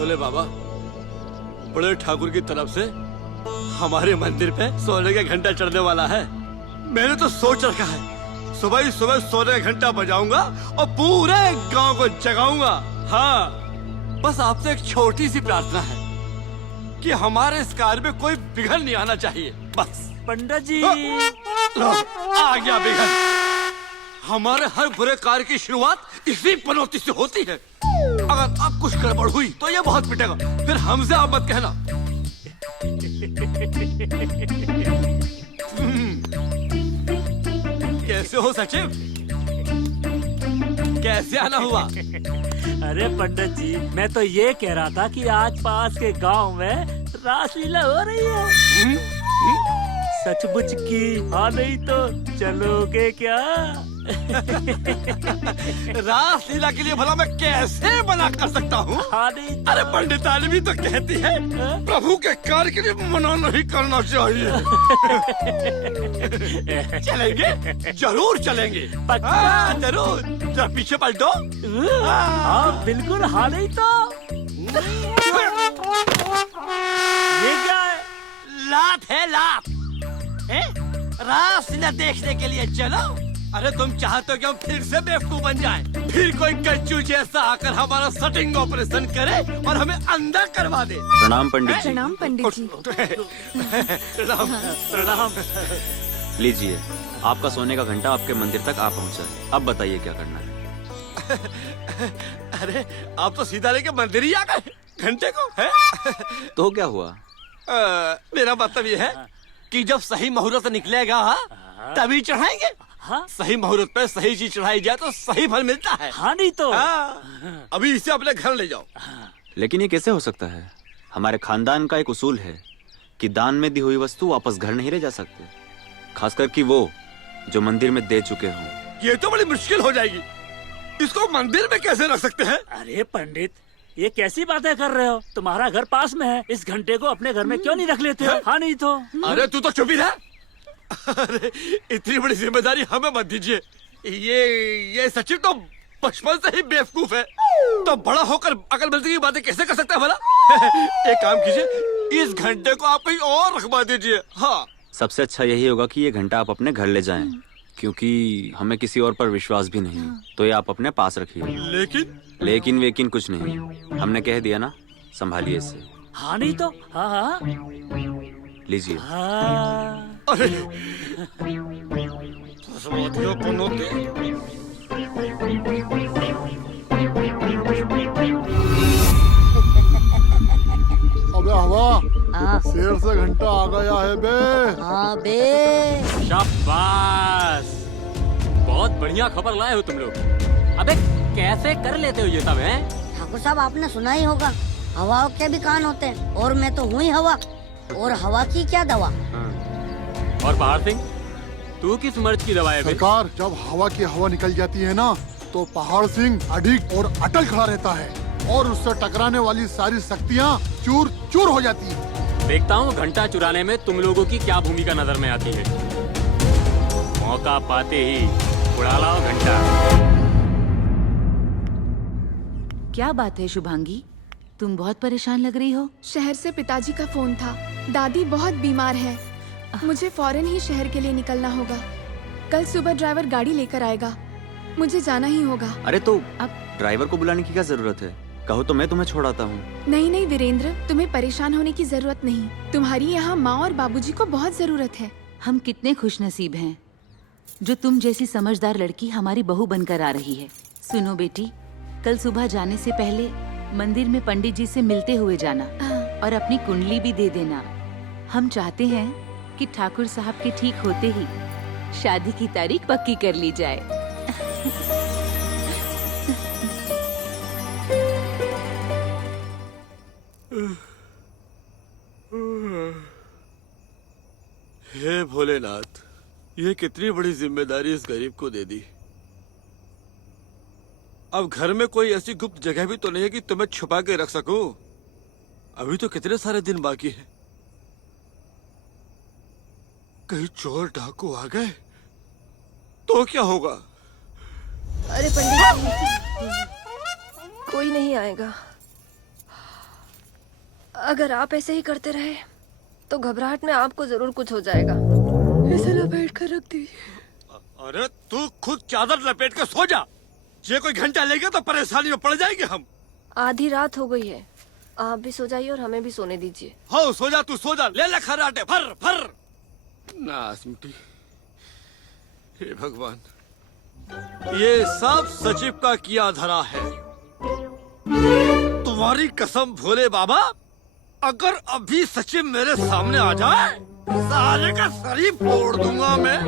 भोले बाबा, बड़े ठाकुर की तरफ से हमारे मंदिर पे सोने का घंटा चढ़ने वाला है। मैंने तो सोच रखा है सुबह ही सुबह सोने का घंटा बजाऊंगा और पूरे गांव को जगाऊंगा। हाँ, बस आपसे एक छोटी सी प्रार्थना है कि हमारे इस कार्य में कोई बिघन नहीं आना चाहिए, बस। पंडित जी, लो, आ गया बिघन। हमारे हर बुरे कार्य की शुरुआत इसी पनौती से होती है। अगर अब कुछ गड़बड़ हुई तो ये बहुत पिटेगा, फिर हमसे आप मत कहना। कैसे हो सचिव? कैसे आना हुआ? अरे पंडित जी, मैं तो ये कह रहा था कि आज पास के गांव में रासलीला हो रही है। सचमुच की? हाँ, नहीं तो चलोगे क्या? रासलीला के लिए भला मैं कैसे मना कर सकता हूँ? हाँ, नहीं तो... अरे पंडितानी भी तो कहती है प्रभु के कार्य के लिए मना नहीं करना चाहिए। चलेंगे, जरूर चलेंगे। हाँ, जरूर। जरा पीछे पलटो। हाँ बिल्कुल। हाँ, नहीं तो ये क्या है? लात है, लात है? रासलीला देखने के लिए चलो। अरे तुम चाहते हो कि हम फिर से बेवकूफ बन जाएं? फिर कोई कच्चू जैसा आकर हमारा सटिंग ऑपरेशन करे और हमें अंधा करवा दे। प्रणाम पंडित जी। प्रणाम पंडित जी। प्रणाम। प्रणाम। लीजिए, आपका सोने का घंटा आपके मंदिर तक आ पहुंचा है। अब बताइए क्या करना है। अरे आप तो सीधा लेके मंदिर ही आ गए घंटे को, है? तो क्या हुआ? मेरा मतलब ये है कि जब सही मुहूर्त निकलेगा तभी चढ़ाएंगे। हाँ? सही मुहूर्त पे सही चीज चढ़ाई जाए तो सही फल मिलता है। हाँ, नहीं तो अभी इसे अपने घर ले जाओ। लेकिन ये कैसे हो सकता है? हमारे खानदान का एक उसूल है कि दान में दी हुई वस्तु वापस घर नहीं ले जा सकते, खासकर कि वो जो मंदिर में दे चुके हों। ये तो बड़ी मुश्किल हो जाएगी। इसको मंदिर में कैसे रख सकते हैं? अरे पंडित, ये कैसी बातें कर रहे हो? तुम्हारा घर पास में है, इस घंटे को अपने घर में क्यों नहीं रख लेते हो? हाँ, नहीं तो। अरे तू तो चुप ही रह। अरे इतनी बड़ी जिम्मेदारी हमें मत दीजिए। ये सचिव तो बचपन से ही बेवकूफ है, तो बड़ा होकर अकलमंदी की बातें कैसे कर सकता है भला? एक काम कीजिए, इस घंटे को आप कहीं और रखवा दीजिए। हाँ, सबसे अच्छा यही होगा कि ये घंटा आप अपने घर ले जाएं, क्योंकि हमें किसी और पर विश्वास भी नहीं। तो ये आप अपने पास रखिए। लेकिन वेकिन कुछ नहीं, हमने कह दिया ना, संभालिए इसे। हाँ, नहीं तो। हाँ हाँ, लीजिए। हाँ। अरे अबे हवा, हाँ शेर से घंटा आ गया है बे। हाँ बे। शाबाश, बहुत बढ़िया खबर लाए हो तुम लोग। अबे कैसे कर लेते हो ये सब, हैं? ठाकुर साहब, आपने सुना ही होगा, हवा के भी कान होते हैं, और मैं तो हूँ ही हवा। और हवा की क्या दवा? और पहाड़ सिंह, तू किस मर्ज की दवा है बे? सरकार, जब हवा की हवा निकल जाती है ना, तो पहाड़ सिंह अडिग और अटल खड़ा रहता है और उससे टकराने वाली सारी शक्तियाँ चूर चूर हो जाती है। देखता हूँ घंटा चुराने में तुम लोगों की क्या भूमिका नजर में आती है। मौका पाते ही उड़ा लाओ घंटा। क्या बात है शुभांगी, तुम बहुत परेशान लग रही हो। शहर से पिताजी का फोन था, दादी बहुत बीमार है, मुझे फौरन ही शहर के लिए निकलना होगा। कल सुबह ड्राइवर गाड़ी लेकर आएगा, मुझे जाना ही होगा। अरे तो अब ड्राइवर को बुलाने की क्या जरूरत है? कहो तो मैं तुम्हें छोड़ाता हूँ। नहीं नहीं वीरेंद्र, तुम्हें परेशान होने की जरूरत नहीं। तुम्हारी यहाँ माँ और बाबूजी को बहुत जरूरत है। हम कितने खुशनसीब हैं जो तुम जैसी समझदार लड़की हमारी बहू बनकर आ रही है। सुनो बेटी, कल सुबह जाने से पहले मंदिर में पंडित जी से मिलते हुए जाना और अपनी कुंडली भी दे देना। हम चाहते हैं कि ठाकुर साहब के ठीक होते ही शादी की तारीख पक्की कर ली जाए। हे भोलेनाथ, ये कितनी बड़ी जिम्मेदारी इस गरीब को दे दी। अब घर में कोई ऐसी गुप्त जगह भी तो नहीं है कि तुम्हें छुपा के रख सकूं। अभी तो कितने सारे दिन बाकी हैं। कहीं चोर डाकू आ गए तो क्या होगा? अरे पंडित जी, कोई नहीं आएगा। अगर आप ऐसे ही करते रहे तो घबराहट में आपको जरूर कुछ हो जाएगा। इसे लपेट कर रख दीजिए। अरे तू खुद चादर लपेट के सो जा। ये कोई घंटा लेगा तो परेशानी में पड़ जाएंगे हम। आधी रात हो गई है, आप भी सो जाइए और हमें भी सोने दीजिए। हो सो जा, तू सो जा। ले ले खर्राटे, फर फर। नास मिट्टी। हे भगवान, ये सब सचिव का किया धरा है। तुम्हारी कसम भोले बाबा, अगर अभी सचिव मेरे सामने आ जाए, साले का सर ही फोड़ दूंगा मैं।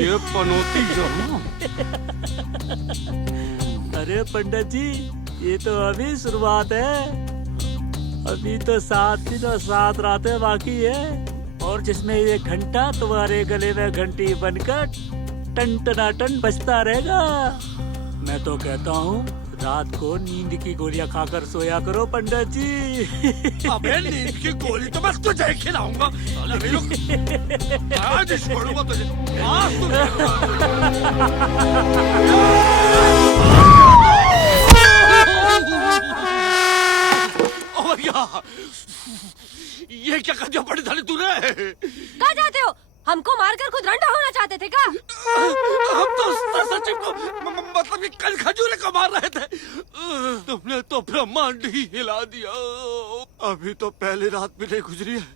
ये पनौती जो है। अरे पंडित जी, ये तो अभी शुरुआत है। अभी तो 7 दिन और 7 रातें बाकी है, और जिसमें ये घंटा तुम्हारे गले में घंटी बनकर टन टनाटन बजता रहेगा। मैं तो कहता हूँ रात को नींद की गोलियां खाकर सोया करो पंडित जी। अबे नींद की गोली तो मैं तुझे खिलाऊंगा। साला भी लोग आज छोड़ूंगा तुझे। आज ये क्या कर दिया पड़ी थाली तूने? कहाँ जाते हो? हमको मारकर खुद रंडा होना चाहते थे क्या? हम तो सचिव को मतलब कि कल खजूरे को मार रहे थे। तुमने तो ब्रह्मांड ही हिला दिया। अभी तो पहली रात भी नहीं गुजरी है,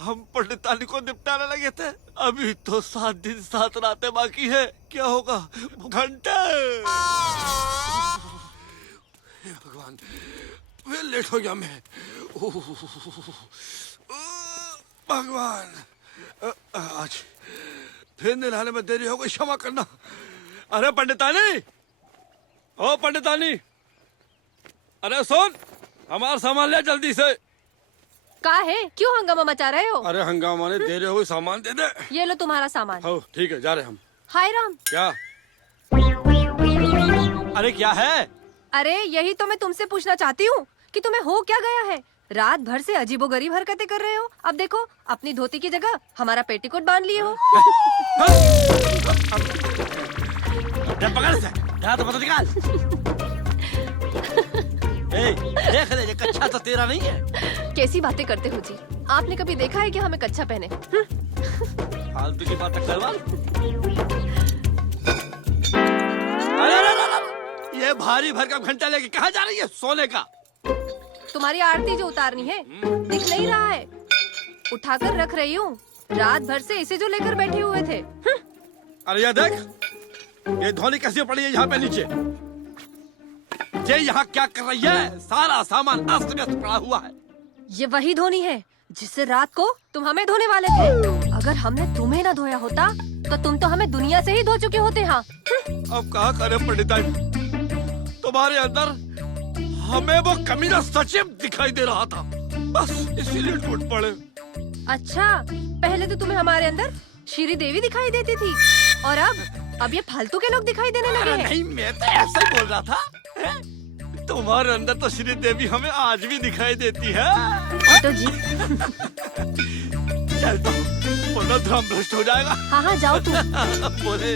हम पंडितानी को निपटाने लगे थे। अभी तो 7 दिन 7 रातें बाकी है। क्या होगा? घंटे। हे भगवान, वे लेट हो गया मैं। भगवान, आज फिर नहाने में देरी हो गई, क्षमा करना। अरे पंडितानी, ओ पंडितानी, अरे सुन, हमारा सामान ले जल्दी से। का है? क्यों हंगामा मचा रहे हो? अरे हंगामा ने देरी हो गई, सामान दे दे। ये लो तुम्हारा सामान। हो ठीक है, जा रहे हम। हाय राम। क्या? अरे क्या है? अरे यही तो मैं तुमसे पूछना चाहती हूँ कि तुम्हें हो क्या गया है? रात भर से अजीबोगरीब हरकतें कर रहे हो। अब देखो, अपनी धोती की जगह हमारा पेटीकोट बांध लिए हो। पकड़ से, तो पता निकाल। देख ले, कच्चा तो तेरा नहीं है। कैसी बातें करते हो जी? आपने कभी देखा है कि हमें कच्चा पहने? फालतू की बातें करवा। अरे ये भारी भरकम घंटा लेके कहाँ जा रही है? सोने का। तुम्हारी आरती जो उतारनी है, दिख नहीं रहा है? उठाकर रख रही हूँ। रात भर से इसे जो लेकर बैठे हुए थे। अरे ये देख, ये धोनी कैसी पड़ी है यहाँ पे नीचे। ये यहाँ क्या कर रही है? सारा सामान अस्त व्यस्त पड़ा हुआ है। ये वही धोनी है जिससे रात को तुम हमें धोने वाले थे। अगर हमने तुम्हें ना धोया होता तो तुम तो हमें दुनिया से ही धो चुके होते। हाँ, अब कहा करे पंडिताई, तुम्हारे अंदर हमें वो कमीना सचिव दिखाई दे रहा था, बस इसीलिए टूट पड़े। अच्छा, पहले तो तुम्हें हमारे अंदर श्री देवी दिखाई देती थी, और अब ये फालतू के लोग दिखाई देने लगे हैं। नहीं, मैं तो ऐसा ही बोल रहा था। तुम्हारे अंदर तो श्री देवी हमें आज भी दिखाई देती है। तो जी चलता हूँ, वरना धर्म भ्रष्ट हो जाएगा। हाँ हाँ, जाओ तुम। बोले